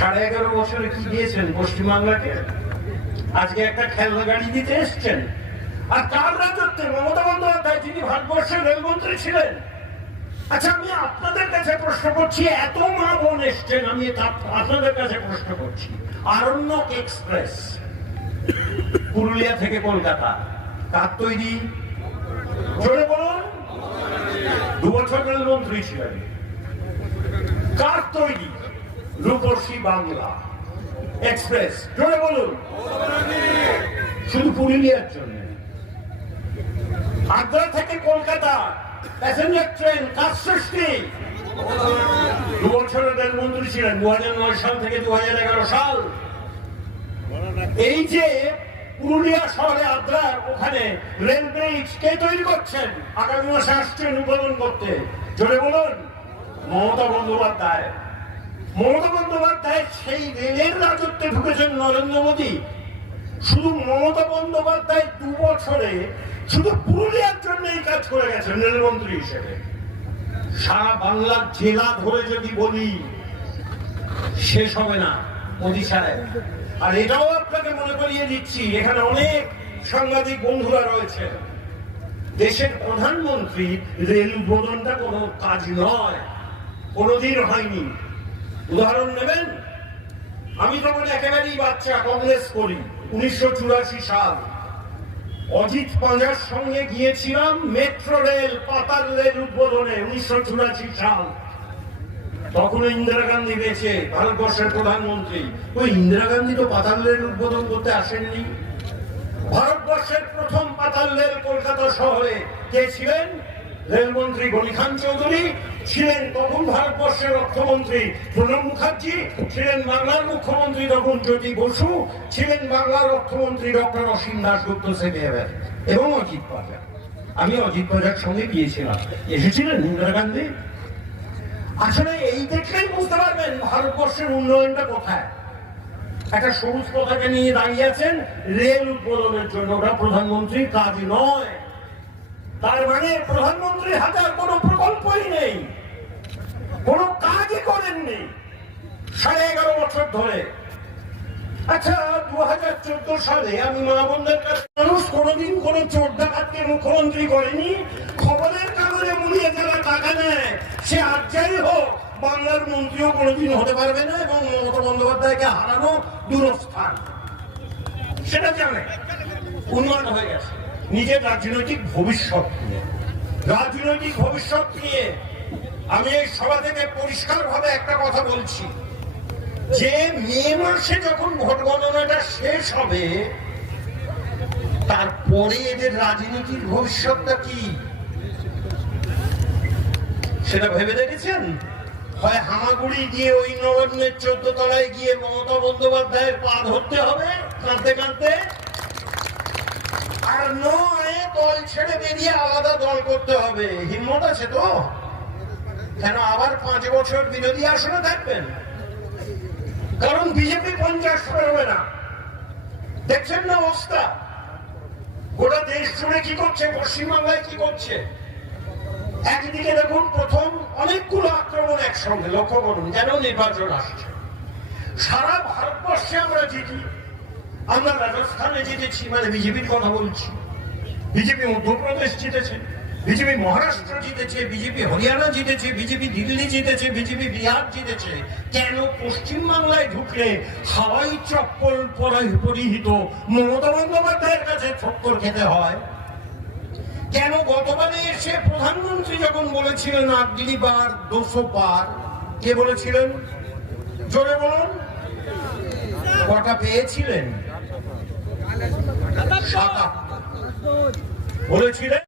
সাড়ে এগারো বছরে কি দিয়েছেন পশ্চিমবাংলাকে? আজকে একটা খেলনা গাড়ি দিতে এসছেন। আর তার রাজত্বে মমতা বন্দ্যোপাধ্যায়, যিনি ভারতবর্ষের রেলমন্ত্রী ছিলেন। আচ্ছা আমি আপনাদের কাছে প্রশ্ন করছি, এত মা বোন এসছেন, আমি আপনাদের কাছে প্রশ্ন করছি। আরণ্যক এক্সপ্রেস, পুরুলিয়া থেকে কলকাতা, কার তৈরি? জোরে বলুন। দু বছর রেলমন্ত্রী ছিলেন। কার তৈরি? রূপসী বাংলা এক্সপ্রেস। জোরে বলুন। শুধু পুরুলিয়ার জন্য। আগ্রা থেকে কলকাতা প্যাসেঞ্জার ট্রেন কাজ সৃষ্টি। দু বছরের রেলমন্ত্রী ছিলেন দু হাজার নয় সাল থেকে দু হাজার এগারো সাল। এই যে পুরুলিয়া শহরে আদ্রার, ওখানে রেল ব্রিজ, কে তৈরি করছেন? আগামী মাসে আসছেন উদ্বোধন করতে। জোরে বলুন। মমতা বন্দ্যোপাধ্যায়। মমতা বন্দ্যোপাধ্যায় সেই রেলের রাজত্বে ঢুকেছেন নরেন্দ্র মোদী। শুধু মমতা বন্দ্যোপাধ্যায় দু বছরে শুধু পুরুলিয়ার জন্য এই কাজ করে গেছেন রেলমন্ত্রী হিসেবে। সারা বাংলার জেলা ধরে যদি বলি, শেষ হবে না মোদী সাহেব আর এটাও আপনাকে মনে করিয়ে দিচ্ছি, এখানে অনেক সাংবাদিক বন্ধুরা রয়েছে দেশের প্রধানমন্ত্রী রেল উদ্বোধনটা কোনো কাজ নয়, কোনোদিন হয়নি। উদাহরণ নেবেন? আমি তখন একেবারেই বাচ্চা কংগ্রেস করি, উনিশশো চুরাশি সাল, অজিত পাঁজার সঙ্গে গিয়েছিলাম মেট্রো রেল, পাতাল রেল উদ্বোধনে উনিশশো চুরাশি সাল। তখন ইন্দিরা গান্ধী বেঁচে, ভারতবর্ষের প্রধানমন্ত্রী। ওই ইন্দিরা গান্ধী তো পাতাল রেল উদ্বোধন করতে আসেননি। ভারতবর্ষের প্রথম পাতাল রেল কলকাতা শহরে কে ছিলেন? রেলমন্ত্রী গনি খান চৌধুরী, ছিলেন তখন ভারতবর্ষের অর্থমন্ত্রী প্রণব মুখার্জি, ছিলেন বাংলার মুখ্যমন্ত্রী তখন জ্যোতি বসু, ছিলেন বাংলার অর্থমন্ত্রী ডক্টর অসীম দাসগুপ্ত সেভিয়ার এবং অজিত পাজা আমি অজিত পাজার সঙ্গে গিয়েছিলাম। এসেছিলেন ইন্দিরা গান্ধী। আসলে এই দেখলেই বুঝতে পারবেন ভারতবর্ষের উন্নয়নটা কোথায়। একটা সবুজ পতাকা নিয়ে দাঁড়িয়ে আছেন রেল উদ্বোধনের জন্য। ওটা প্রধানমন্ত্রীর কাজ নয়। তার মানে প্রধানমন্ত্রী হাতে আর কোনো প্রকল্পই নেই। কোনো কাজই করেননি। সাড়ে এগারো বছর ধরে। আচ্ছা দু হাজার চোদ্দ সালে আমি মা বোনদের কাছে মানুষ কোনোদিন কোনো চোর ডাকাতকে মুখ্যমন্ত্রী করেনি। খবরের কাগজে মুড়িয়ে যারা টাকা নেয়। সে আর যাই হোক, বাংলার মন্ত্রীও কোনোদিন হতে পারবে না এবং মমতা বন্দ্যোপাধ্যায়কে হারানো দূরস্থান। সেটা জানে। উন্নয়ন হয়ে গেছে। নিজের রাজনৈতিক ভবিষ্যৎ নিয়ে। রাজনৈতিক ভবিষ্যৎ নিয়ে আমি এই সভা থেকে পরিষ্কার ভাবে একটা কথা বলছি। যে মে মাসে যখন ভোট গণনাটা শেষ হবে, তারপরে এদের রাজনীতির ভবিষ্যৎটা কি? সেটা ভেবে দেখেছেন? হয় হামাগুড়ি গিয়ে ওই নবান্নের চোদ্দ তলায় গিয়ে মমতা বন্দ্যোপাধ্যায়ের পা ধরতে হবে, কাঁদতে কাঁদতে? আর নয়, দল ছেড়ে বেরিয়ে আলাদা দল করতে হবে। হিম্মত আছে তো? কেন আবার পাঁচ বছর বিরোধী আসনে থাকবেন? কারণ বিজেপি পঞ্চাশ পেরোবে না। দেখছেন না অবস্থা? গোটা দেশ জুড়ে কি করছে? পশ্চিমবাংলায় কি করছে? একদিকে দেখুন, প্রথম অনেকগুলো আক্রমণ একসঙ্গে। লক্ষ্য করুন যেন নির্বাচন আসছে? সারা ভারতবর্ষে আমরা জিতি। আমরা রাজস্থানে জিতেছি মানে বিজেপির কথা বলছি। বিজেপি মধ্যপ্রদেশ জিতেছে, বিজেপি মহারাষ্ট্র জিতেছে, বিজেপি হরিয়ানা জিতেছে, বিজেপি দিল্লি জিতেছে, বিজেপি বিহার জিতেছে। কেন পশ্চিম বাংলায় ঢুকলে হাওয়াই চপ্পল পরিহিত? মমতা বন্দ্যোপাধ্যায়ের কাছে চক্কর খেতে হয়। কেন গতবারে এসে প্রধানমন্ত্রী যখন বলেছিলেন আটদিনী বার দুশো পার কে বলেছিলেন? জোরে বলুন। কটা পেয়েছিলেন। বলেছিলেন